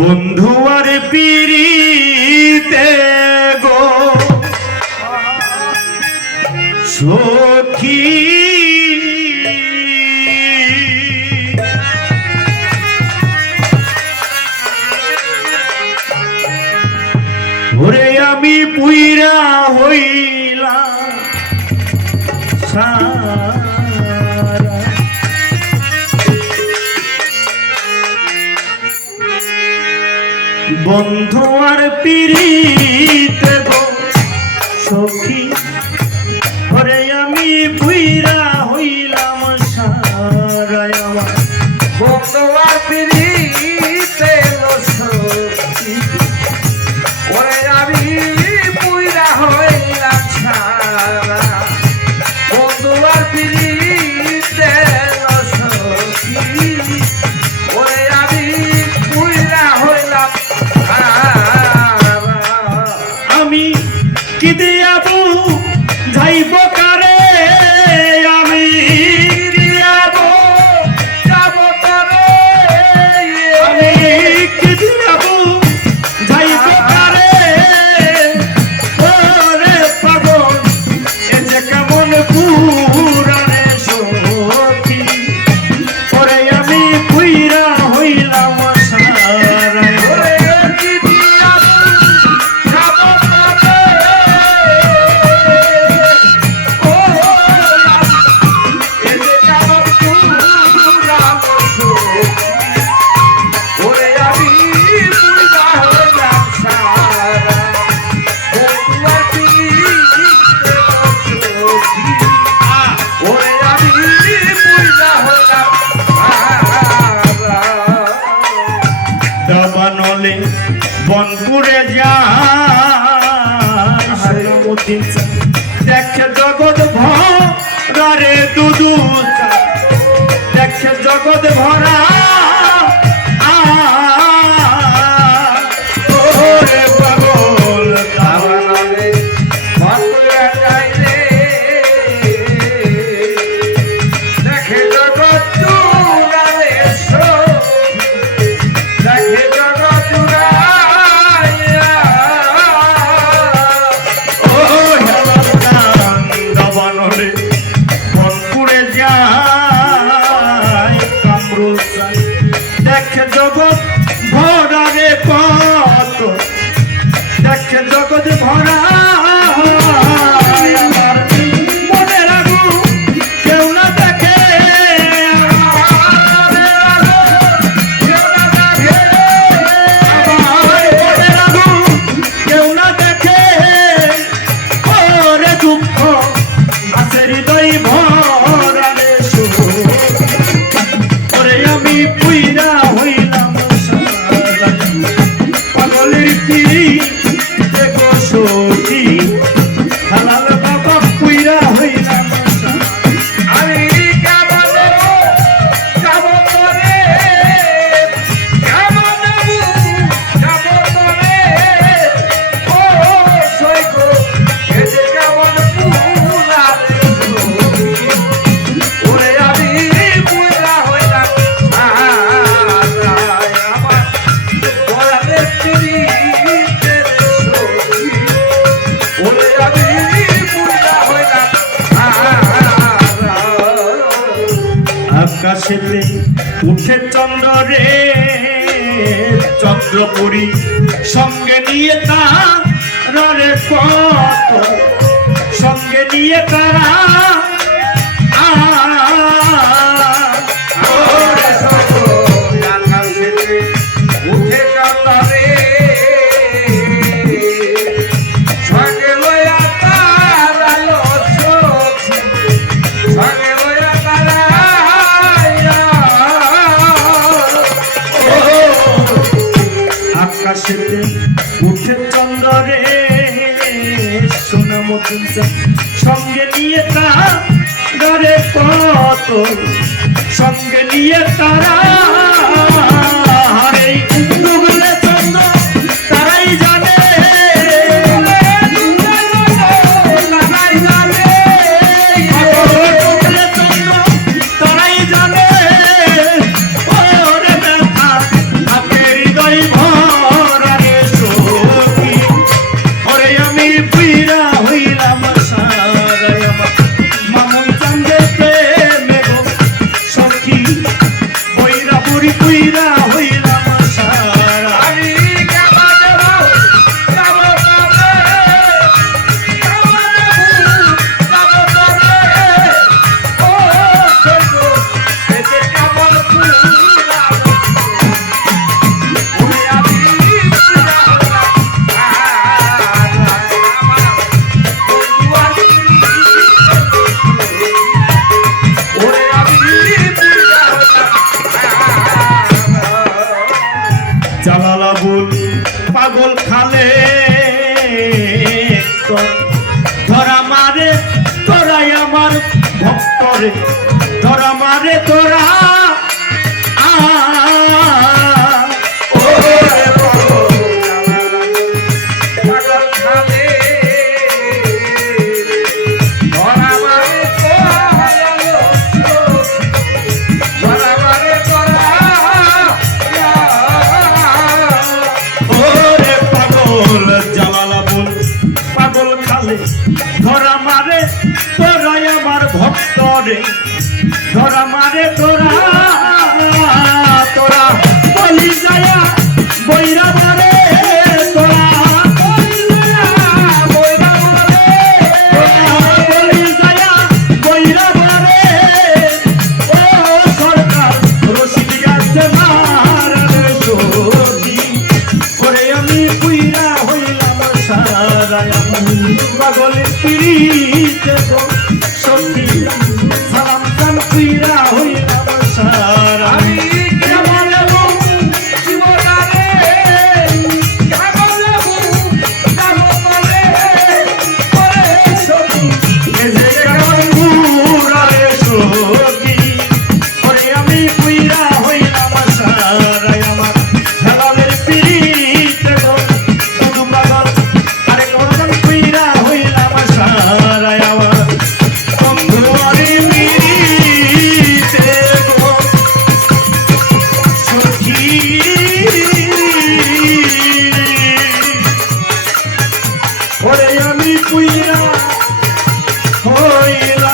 বন্ধু আর পিরিতে গো সখী ওরে আমি পুইরা হইলাম সারা বন্ধু আর পিরিতে গো সখী ওরে আমি পুইরা হইলাম সারা আমার বন্ধু আর পিরিতে গো সখী ওরে আমি পুইরা হইলাম সারা বন্ধু আর পিরিতে গো সখী ওরে আমি পুইরা হইলাম আমি কি দিয়াবো যাইব কারে আমি দিয়াবো যাব তরে আমি কি দিয়াবো যাইব কারে ওরে পাগল এ যে কেমন পুরানে সখী ওরে আমি পুইরা হইলাম সারা ওরে কি দিয়াবো যাব তরে ও এতে কামন পুরা বসো ওরে আমি পুইরা হইলাম সারা বন্ধু আর পিরিতে বসো ওরে আমি পুইরা হইলাম সারা দাবানলে বনপুরে যায় দেখে জগৎ ভরে দুদু দেখে জগৎ ভরা ওরে পাগল দাবানলে বনপুরে যাইলে দেখে জগৎ জুড়ালে দেখে জগৎ জুড়াইয়া ও দাবানলে বনপুরে যায় কামরুল দেখে জগৎ ভরা রে কত দেখে জগৎ ভরা আমার মনে রাখু কেউ না দেখে আমার মনে রাখু কেউ না দেখে ওরে দুঃখ আছে হৃদয় ভরা রে সুখ ওরে আমি পুইরা হইলাম সারা পাগলের পিড়ি দেখো সখী হালাল বাবা পুইরা হইলাম সারা আমি কেমন যাব তরে কেমন যাব তরে ও সৈক এ যে কেমন পুরা ওরে আমি পুরা হইলাম আমার গলাতে পিরিতে সখী ওরে আমি পুরা হইলাম আকাশেতে উঠে চন্দ্র রে চন্দ্রপুরী সঙ্গে নিয়ে তারা রে কত সঙ্গে নিয়ে তারা ওরে সকল আকাশেতে উঠে চন্দ্রে সঙ্গে লইয়া তারা লো সখী সঙ্গে লইয়া তারা আকাশেতে উঠে চন্দ্র রে সোনা মতন সঙ্গে নিয়ে তারা রে কত সঙ্গে নিয়ে তারা এই ডুবলে চন্দ্র তারাই জানে তারাই জানে ডুবলে চন্দ্র তারাই জানে ওরে ব্যথা হাতে হৃদয় ভরা বইরা বুড়ি পুইরা হইলাম সারা। আমি কেমন দেব যাব তবে কেমন দেব যাব তবে ও সখী এতে কেমন পুরা ওরে আমি পুরা হলাম ওরে আমি পুরা হলাম জালালাবুল পাগল খালে ধরা মারে তোরাই আমার ভক্তরে ধরা মারে তোরা ওরে পাগল খালে ধরা মারে ধরা মারে ওরে পাগল জালালাবুল পাগল খালে ধরা মারে তোরাই আমার ভক্তরে ধরা মারে তোরা তোরা বলি যায়া বইরা মারে তোরা বলি যায়া বইরা মারে ও সরকার রশিদ গাছে মারার সখী করে আমি পুইরা হইলাম সারা আমি পাগলের পিড়িতে গো সখী সালাম সাম পুইরা হইলাম সারা আমি কেমন দেব জীবনারে কেমন দেব যাব তবে ওরে সখী এজে কেমন ঘুরারে সখী করে আমি পুইরা হইলাম সারা আমার হেলালের পিড়িতে গো শুধু পাগল আরে কোন পুইরা হইলাম সারা আমার বন্ধুয়ারি পিড়িতে গো সখী ওরে আমি পুইরা হইলাম